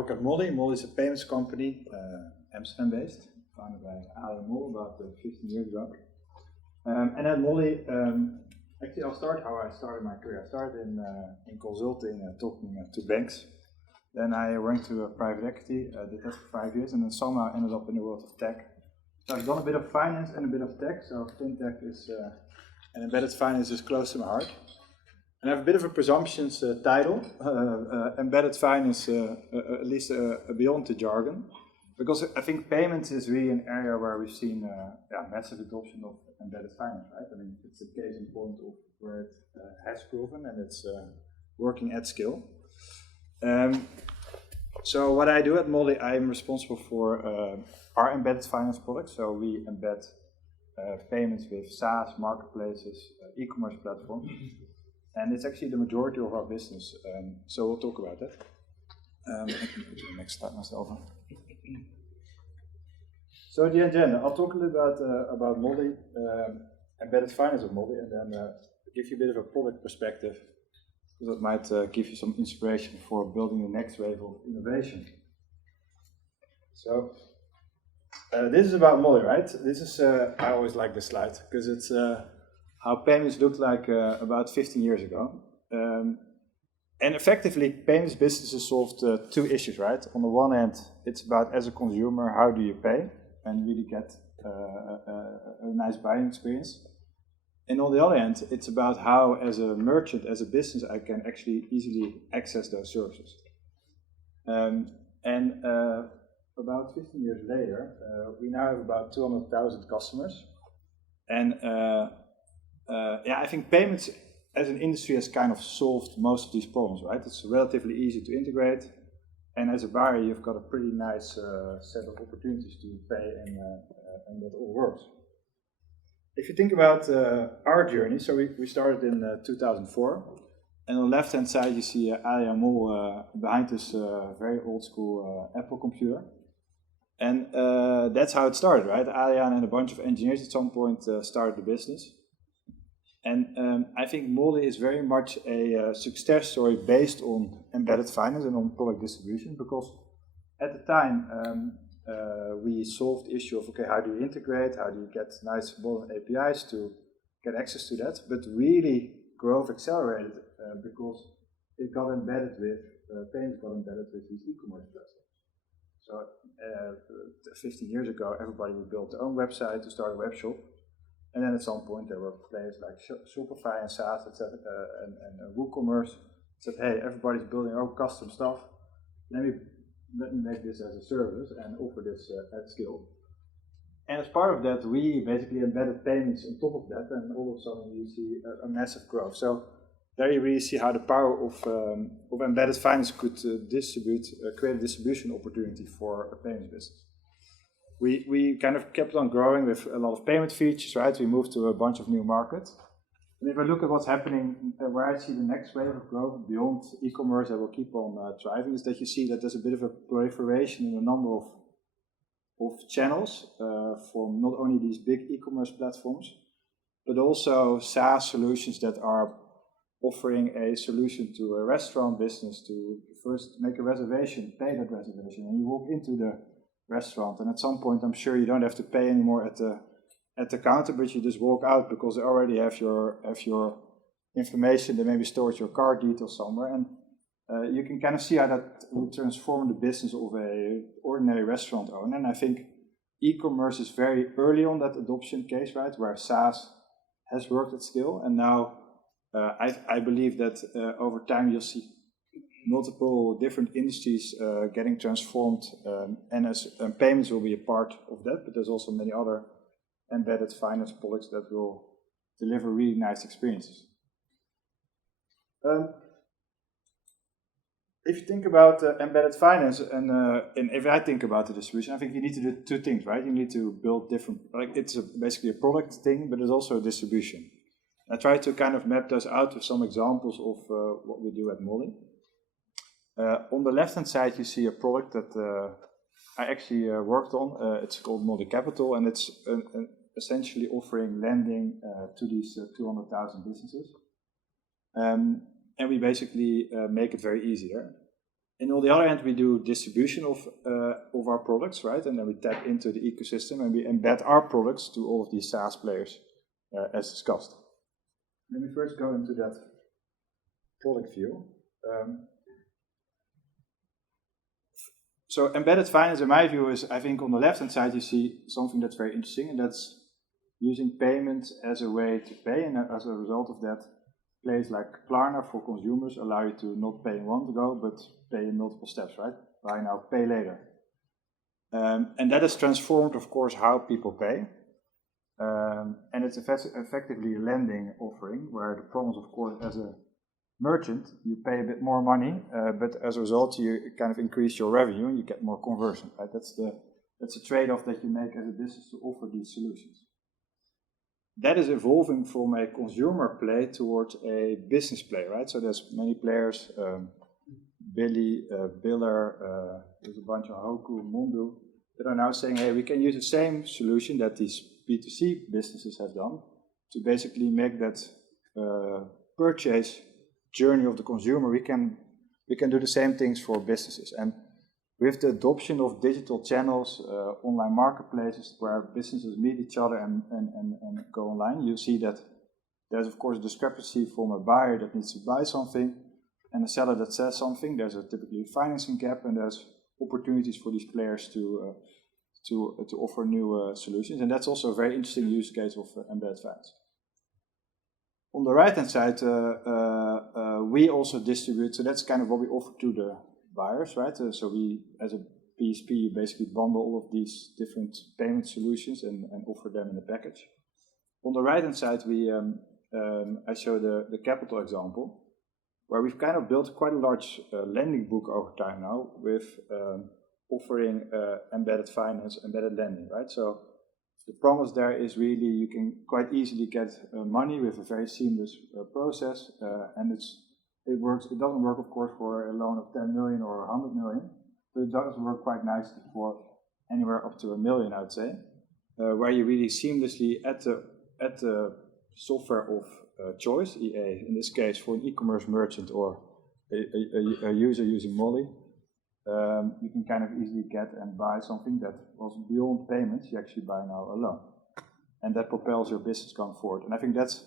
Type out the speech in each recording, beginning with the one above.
work at Mollie. Mollie is a payments company, Amsterdam-based, founded by Ali and Mollie about 15 years ago. And at Mollie, actually I'll start how I started my career. I started in consulting, talking to banks. Then I went to private equity, did that for 5 years, and then somehow ended up in the world of tech. So I've done a bit of finance and a bit of tech, so Fintech is, and embedded finance is close to my heart. And I have a bit of a presumptions title, embedded finance, at least beyond the jargon, because I think payments is really an area where we've seen massive adoption of embedded finance, right? I mean, it's a case in point of where it has proven and it's working at scale. So what I do at Mollie, I'm responsible for our embedded finance products. So we embed payments with SaaS, marketplaces, e-commerce platforms. And it's actually the majority of our business, so we'll talk about that. I can go to the next slide myself. So the agenda, I'll talk a little about Mollie, embedded finance of Mollie, and then give you a bit of a product perspective, because that might give you some inspiration for building the next wave of innovation. So this is about Mollie, right? This is, I always like this slide, because it's how payments looked like about 15 years ago. And effectively, payments businesses solved two issues, right? On the one hand, it's about, as a consumer, how do you pay and really get a nice buying experience. And on the other hand, it's about how, as a merchant, as a business, I can actually easily access those services. About 15 years later, we now have about 200,000 customers. And I think payments as an industry has kind of solved most of these problems, right? It's relatively easy to integrate, and as a buyer, you've got a pretty nice set of opportunities to pay, and that all works. If you think about our journey, so we started in 2004, and on the left-hand side you see Ali and Mollie behind this very old-school Apple computer. And that's how it started, right? Alian and a bunch of engineers at some point started the business. And I think Mollie is very much a success story based on embedded finance and on product distribution, because at the time we solved the issue of, okay, how do you integrate, how do you get nice modern APIs to get access to that, but really growth accelerated because it got embedded with, payments got embedded with these e-commerce platforms. So 15 years ago, everybody would build their own website to start a web shop. And then at some point there were players like Shopify and SaaS, etc., and WooCommerce said, hey, everybody's building their own custom stuff. Let me make this as a service and offer this at scale. And as part of that, we basically embedded payments on top of that, and all of a sudden you see a massive growth. So there you really see how the power of embedded finance could create a distribution opportunity for a payments business. We kind of kept on growing with a lot of payment features, right? We moved to a bunch of new markets. And if I look at what's happening, where I see the next wave of growth beyond e-commerce that will keep on thriving, is that you see that there's a bit of a proliferation in a number of channels from not only these big e-commerce platforms, but also SaaS solutions that are offering a solution to a restaurant business to first make a reservation, pay that reservation, and you walk into the restaurant, and at some point I'm sure you don't have to pay anymore at the counter, but you just walk out because they already have your information. They maybe stored your card details somewhere, and you can kind of see how that will transform the business of a ordinary restaurant owner. And I think e-commerce is very early on that adoption case, right, where SaaS has worked at scale, and now I believe that over time you'll see multiple different industries getting transformed, and payments will be a part of that, but there's also many other embedded finance products that will deliver really nice experiences. If you think about embedded finance, and if I think about the distribution, I think you need to do two things, right? You need to build different, like it's basically a product thing, but it's also a distribution. I try to kind of map those out with some examples of what we do at Mollie. On the left-hand side, you see a product that I actually worked on. It's called Mollie Capital, and it's essentially offering lending to these 200,000 businesses. And we basically make it very easy. And on the other hand, we do distribution of our products, right? And then we tap into the ecosystem and we embed our products to all of these SaaS players, as discussed. Let me first go into that product view. So embedded finance, in my view, is, I think on the left-hand side you see something that's very interesting, and that's using payments as a way to pay, and as a result of that, plays like Klarna for consumers allow you to not pay in one go, but pay in multiple steps, right? Buy now, pay later. And that has transformed, of course, how people pay. And it's effectively a lending offering, where the promise, of course, as a merchant, you pay a bit more money, but as a result, you kind of increase your revenue and you get more conversion, right? That's a trade-off that you make as a business to offer these solutions. That is evolving from a consumer play towards a business play, right? So there's many players, Billy, Biller, there's a bunch of Hoku, Mondu, that are now saying, hey, we can use the same solution that these B2C businesses have done to basically make that purchase journey of the consumer. We can do the same things for businesses. And with the adoption of digital channels, online marketplaces where businesses meet each other and go online, you see that there's of course a discrepancy from a buyer that needs to buy something and a seller that says something. There's typically a financing gap, and there's opportunities for these players to offer new solutions. And that's also a very interesting use case of embedded finance. On the right-hand side, we also distribute, so that's kind of what we offer to the buyers, right? So we, as a PSP, you basically bundle all of these different payment solutions and offer them in a package. On the right-hand side, I show the capital example, where we've kind of built quite a large lending book over time now with offering embedded finance, embedded lending, right? So the promise there is really you can quite easily get money with a very seamless process, and it works. It doesn't work, of course, for a loan of 10 million or 100 million, but it does work quite nicely for anywhere up to $1 million, I would say, where you really seamlessly at the software of choice, EA, in this case for an e-commerce merchant or a user using Mollie, you can kind of easily get and buy something that was beyond payments. You actually buy now a loan, and that propels your business going forward. And I think that's,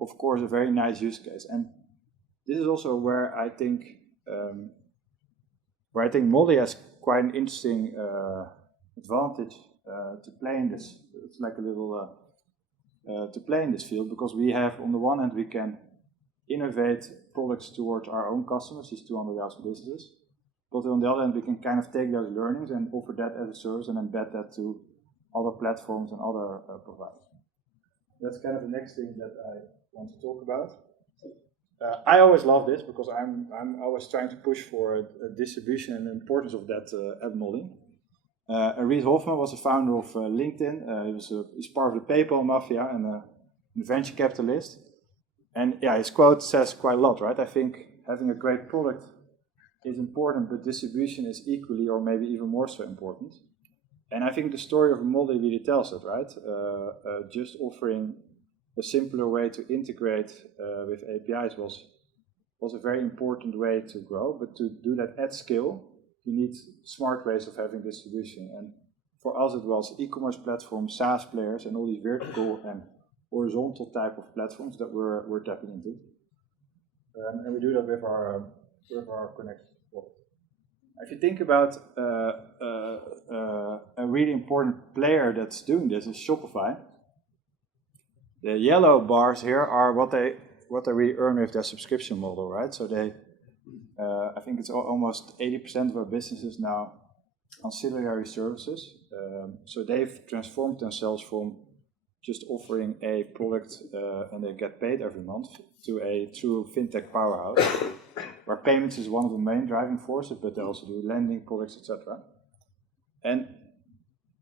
of course, a very nice use case. And this is also where I think Mollie has quite an interesting advantage to play in this. It's like a little to play in this field, because we have, on the one hand, we can innovate products towards our own customers, these 200,000 businesses. But on the other hand, we can kind of take those learnings and offer that as a service and embed that to other platforms and other providers. That's kind of the next thing that I want to talk about. I always love this because I'm always trying to push for a distribution and the importance of that at Mollie. Reid Hoffman was the founder of LinkedIn. He's part of the PayPal mafia and a venture capitalist. And yeah, his quote says quite a lot, right? I think having a great product is important, but distribution is equally or maybe even more so important. And I think the story of Mollie really tells it, right? Just offering a simpler way to integrate with APIs was a very important way to grow, but to do that at scale, you need smart ways of having distribution. And for us it was e-commerce platforms, SaaS players, and all these vertical and horizontal type of platforms that we're tapping into. And we do that with our connected product. If you think about a really important player that's doing this is Shopify. The yellow bars here are what they really earn with their subscription model, right? So they, I think it's almost 80% of our businesses now ancillary services. So they've transformed themselves from just offering a product and they get paid every month to a true fintech powerhouse, where payments is one of the main driving forces, but they also do lending products, etc. And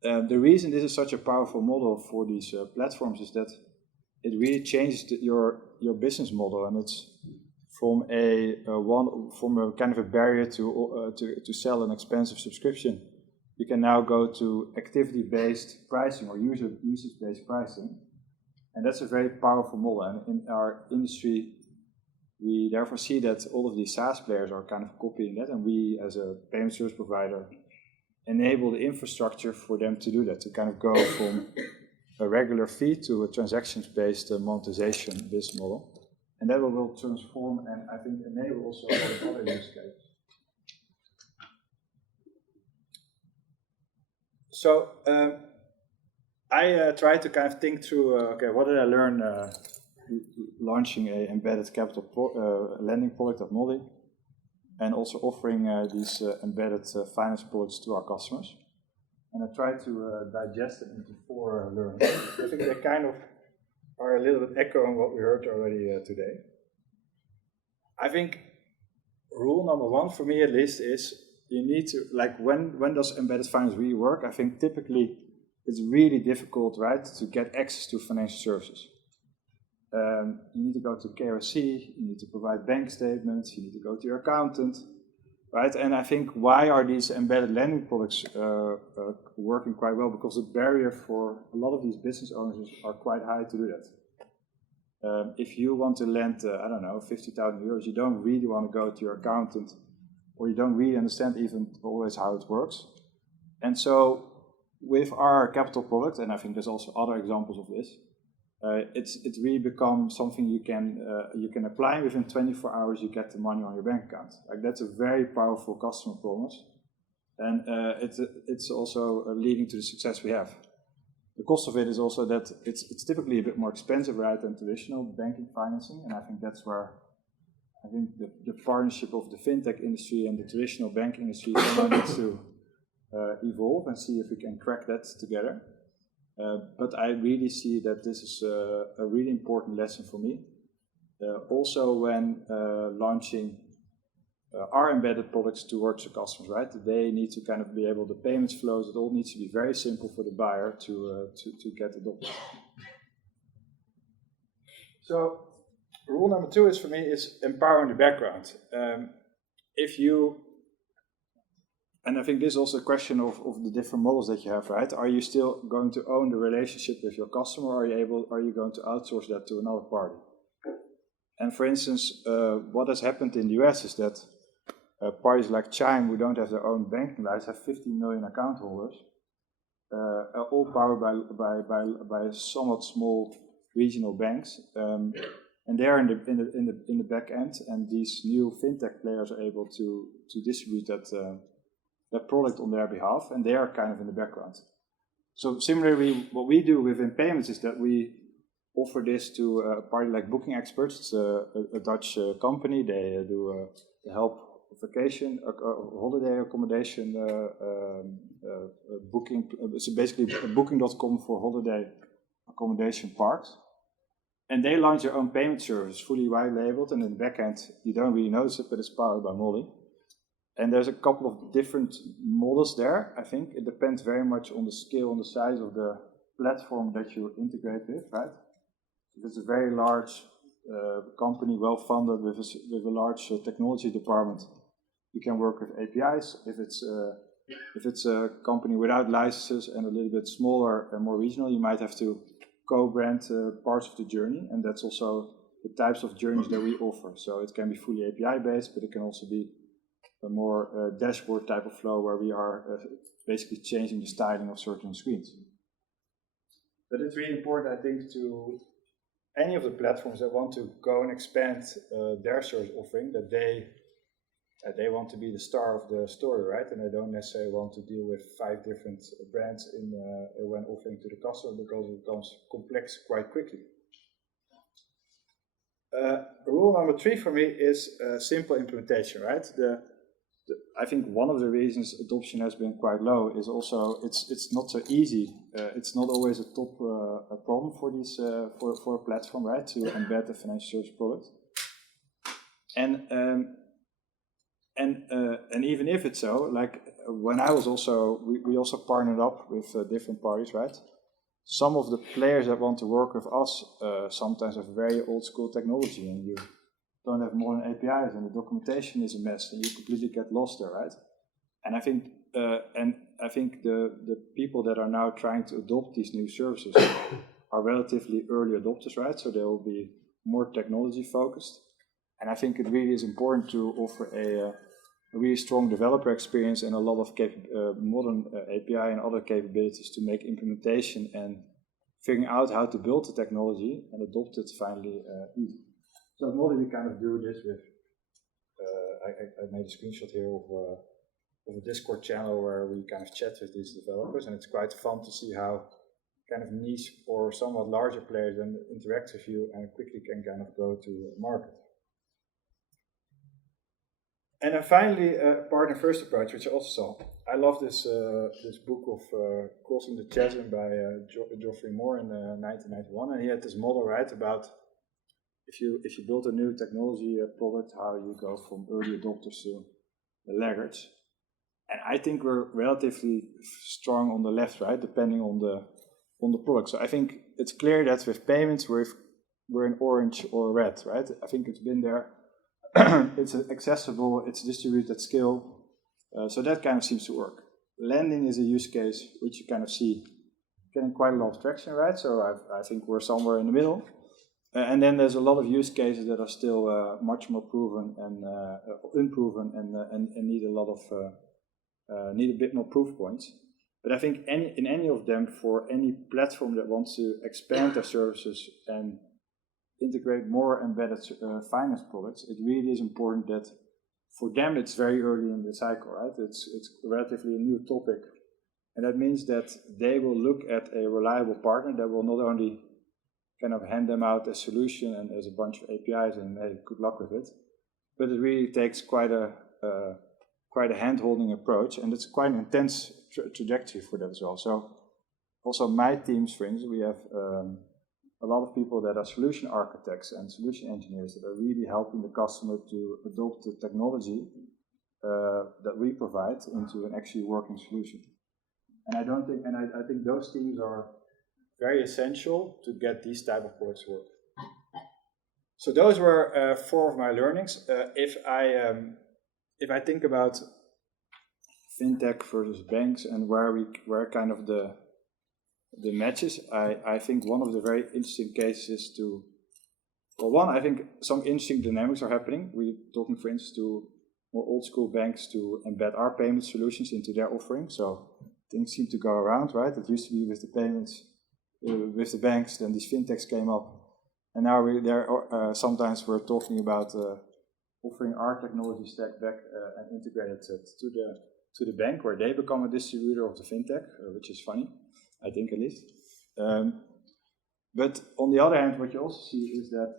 the reason this is such a powerful model for these platforms is that it really changes your business model, and it's from a kind of a barrier to sell an expensive subscription. You can now go to activity-based pricing or usage-based pricing, and that's a very powerful model. And in our industry, we therefore see that all of these SaaS players are kind of copying that, and we as a payment service provider enable the infrastructure for them to do that, to kind of go from a regular fee to a transactions-based monetization business model. And that will transform and I think enable also a lot of other use cases. So I tried to kind of think through, okay, what did I learn launching a embedded capital lending product at Mollie, and also offering these embedded finance products to our customers. And I tried to digest it into 4 learnings. I think they kind of are a little bit echoing what we heard already today. I think rule number 1 for me at least is you need to, like, when does embedded finance really work? I think typically it's really difficult, right, to get access to financial services. You need to go to KYC, you need to provide bank statements, you need to go to your accountant, right? And I think why are these embedded lending products working quite well? Because the barrier for a lot of these business owners are quite high to do that. If you want to lend, I don't know, 50,000 euros, you don't really want to go to your accountant, or you don't really understand even always how it works. And so with our capital product, and I think there's also other examples of this, it's really become something you can apply within 24 hours. You get the money on your bank account. Like, that's a very powerful customer promise, and it's also leading to the success we have. The cost of it is also that it's typically a bit more expensive, right, than traditional banking financing, and I think that's where I think the partnership of the fintech industry and the traditional banking industry needs to evolve and see if we can crack that together. But I really see that this is a really important lesson for me. Also when launching our embedded products towards the customers, right? They need to kind of be able, the payments flows, it all needs to be very simple for the buyer to get adopted. So rule number 2 is for me is empowering the background. And I think this is also a question of the different models that you have, right? Are you still going to own the relationship with your customer, or are you going to outsource that to another party? And for instance, what has happened in the US is that parties like Chime, who don't have their own banking license, have 15 million account holders, all powered by somewhat small regional banks, and they're in the back end, and these new fintech players are able to distribute that product on their behalf, and they are kind of in the background. So similarly, what we do within payments is that we offer this to a party like Booking Experts. It's a Dutch company. They do help vacation, holiday accommodation booking. It's basically booking.com for holiday accommodation parks. And they launch their own payment service, fully white labeled, and in the back end, you don't really notice it, but it's powered by Mollie. And there's a couple of different models there. I think it depends very much on the scale and the size of the platform that you integrate with, right? If it's a very large company, well-funded, with a large technology department, you can work with APIs. If it's a company without licenses and a little bit smaller and more regional, you might have to co-brand parts of the journey, and that's also the types of journeys that we offer. So it can be fully API-based, but it can also be a more dashboard type of flow where we are basically changing the styling of certain screens. But it's really important, I think, to any of the platforms that want to go and expand their service offering, that they want to be the star of the story, right? And they don't necessarily want to deal with 5 different brands when offering to the customer, because it becomes complex quite quickly. Rule number 3 for me is simple implementation, right? I think one of the reasons adoption has been quite low is also it's not so easy. It's not always a top problem for these for a platform, right, to embed a financial service product. And even if it's so, like when I was also, we also partnered up with different parties, right? Some of the players that want to work with us sometimes have very old school technology, and you don't have modern APIs, and the documentation is a mess, and you completely get lost there, right? And I think the people that are now trying to adopt these new services are relatively early adopters, right? So they will be more technology focused. And I think it really is important to offer a really strong developer experience and a lot of modern API and other capabilities to make implementation and figuring out how to build the technology and adopt it finally easy. So at Mollie we kind of do this with, I made a screenshot here of a Discord channel where we kind of chat with these developers, and it's quite fun to see how kind of niche or somewhat larger players then interact with you and quickly can kind of go to market. And then finally, partner first approach, which I also saw. I love this this book of Crossing the Chasm by Geoffrey Moore in 1991, and he had this model, right, about if you build a new technology product, how you go from early adopters to the laggards. And I think we're relatively strong on the left, right, depending on the product. So I think it's clear that with payments we're in orange or red, right? I think it's been there. It's accessible, it's distributed at scale, so that kind of seems to work. Lending is a use case which you kind of see getting quite a lot of traction, right? So I think we're somewhere in the middle. And then there's a lot of use cases that are still much more proven and unproven and need a lot of need a bit more proof points. But I think in any of them, for any platform that wants to expand their services and integrate more embedded finance products, it really is important that for them it's very early in the cycle, right? It's relatively a new topic, and that means that they will look at a reliable partner that will not only kind of hand them out a solution and as a bunch of APIs and hey, good luck with it, but it really takes quite a hand-holding approach, and it's quite an intense trajectory for that as well. So also my teams, for instance, we have a lot of people that are solution architects and solution engineers that are really helping the customer to adopt the technology that we provide into an actually working solution. And I think those teams are very essential to get these type of products to work. So those were 4 of my learnings. If I think about fintech versus banks and where kind of the matches, I think one of the very interesting cases is to, well, one, I think some interesting dynamics are happening. We're talking, for instance, to more old school banks to embed our payment solutions into their offering. So things seem to go around, right? It used to be with the payments, with the banks, then these fintechs came up. And now sometimes we're talking about offering our technology stack back and integrate it to the bank, where they become a distributor of the fintech, which is funny, I think at least. But on the other hand, what you also see is that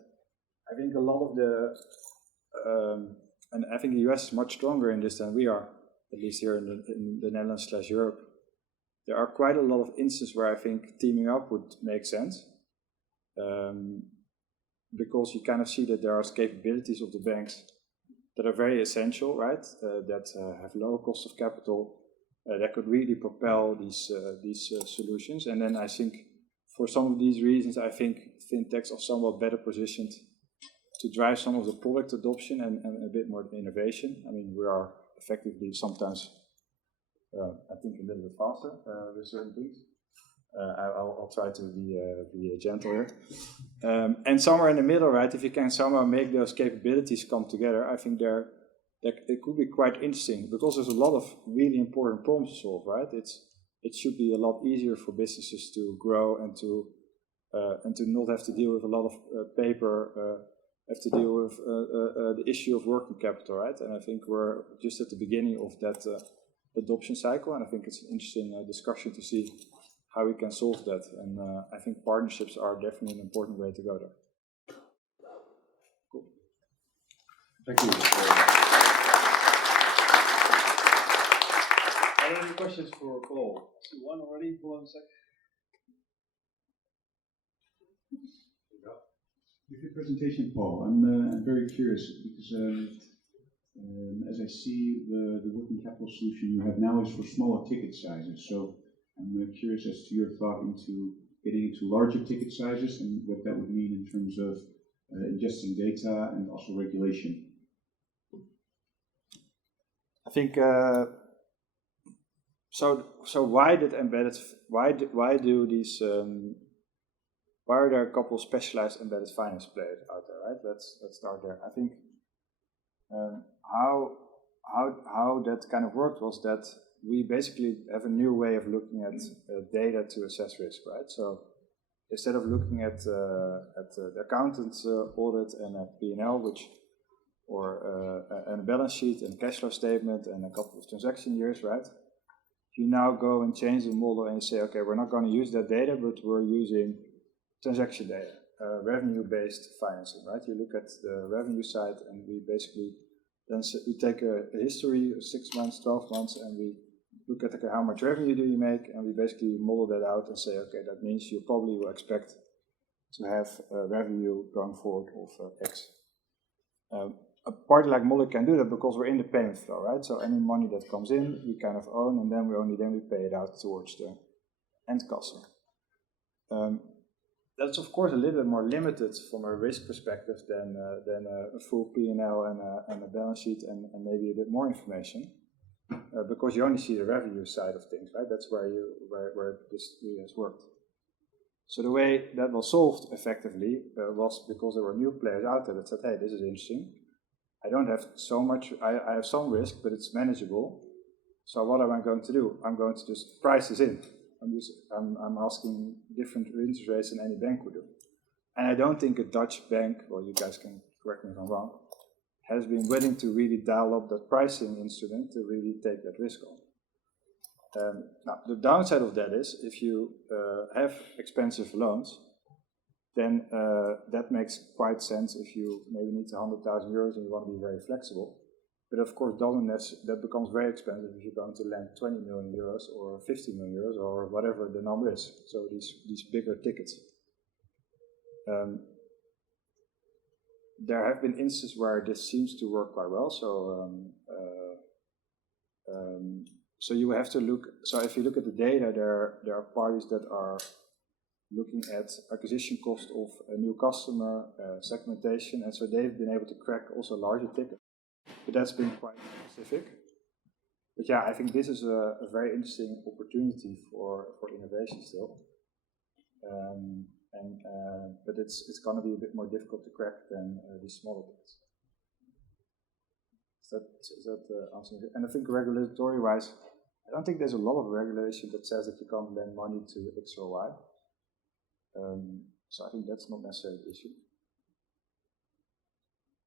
I think a lot of and I think the US is much stronger in this than we are, at least here in the Netherlands/Europe. There are quite a lot of instances where I think teaming up would make sense, because you kind of see that there are capabilities of the banks that are very essential, right? That have low cost of capital, that could really propel these solutions. And then I think for some of these reasons, I think fintechs are somewhat better positioned to drive some of the product adoption and a bit more innovation. I mean, we are effectively sometimes, I think, a little bit faster with certain things. I'll try to be gentle here. And somewhere in the middle, right, if you can somehow make those capabilities come together, I think it could be quite interesting, because there's a lot of really important problems to solve, right? It should be a lot easier for businesses to grow and to not have to deal with a lot of paper, have to deal with the issue of working capital, right? And I think we're just at the beginning of that adoption cycle, and I think it's an interesting discussion to see how we can solve that. And I think partnerships are definitely an important way to go there. Cool. Thank you. Are there any questions for Paul? I see one already. Hold on a sec. With your presentation, Paul, I'm very curious because as I see the working capital solution you have now is for smaller ticket sizes. So I'm curious as to your thought into getting into larger ticket sizes and what that would mean in terms of ingesting data and also regulation. I think so. Why did embedded? Why do these? Why are there a couple of specialized embedded finance players out there? Right. Let's start there. I think How that kind of worked was that we basically have a new way of looking at data to assess risk, right? So instead of looking at the accountant's audit and a P&L, and a balance sheet and cash flow statement and a couple of transaction years, right? You now go and change the model and you say, okay, we're not going to use that data, but we're using transaction data, revenue-based financing, right? You look at the revenue side and we basically then we take a history of 6 months, 12 months, and we look at, okay, how much revenue do you make, and we basically model that out and say, okay, that means you probably will expect to have revenue going forward of X. A party like Mollie can do that because we're in the payment flow, right? So any money that comes in, we kind of own, and then we pay it out towards the end customer. That's of course a little bit more limited from a risk perspective than a full P&L and a balance sheet and maybe a bit more information, because you only see the revenue side of things, right? That's where this really has worked. So the way that was solved effectively was because there were new players out there that said, hey, this is interesting. I don't have so much, I have some risk, but it's manageable. So what am I going to do? I'm going to just price this in. I'm asking different interest rates than any bank would do. And I don't think a Dutch bank, well, you guys can correct me if I'm wrong, has been willing to really dial up that pricing instrument to really take that risk on. Now, the downside of that is if you have expensive loans, then that makes quite sense if you maybe need 100,000 euros and you want to be very flexible. But of course, that becomes very expensive if you're going to lend 20 million euros or 50 million euros or whatever the number is. So these bigger tickets. There have been instances where this seems to work quite well. So you have to look. So if you look at the data, there are parties that are looking at acquisition cost of a new customer, segmentation, and so they've been able to crack also larger tickets. But that's been quite specific. But yeah, I think this is a very interesting opportunity for innovation still. But it's going to be a bit more difficult to crack than these smaller tickets. Is that answering it? And I think regulatory-wise, I don't think there's a lot of regulation that says that you can't lend money to X or Y. So I think that's not necessarily the issue.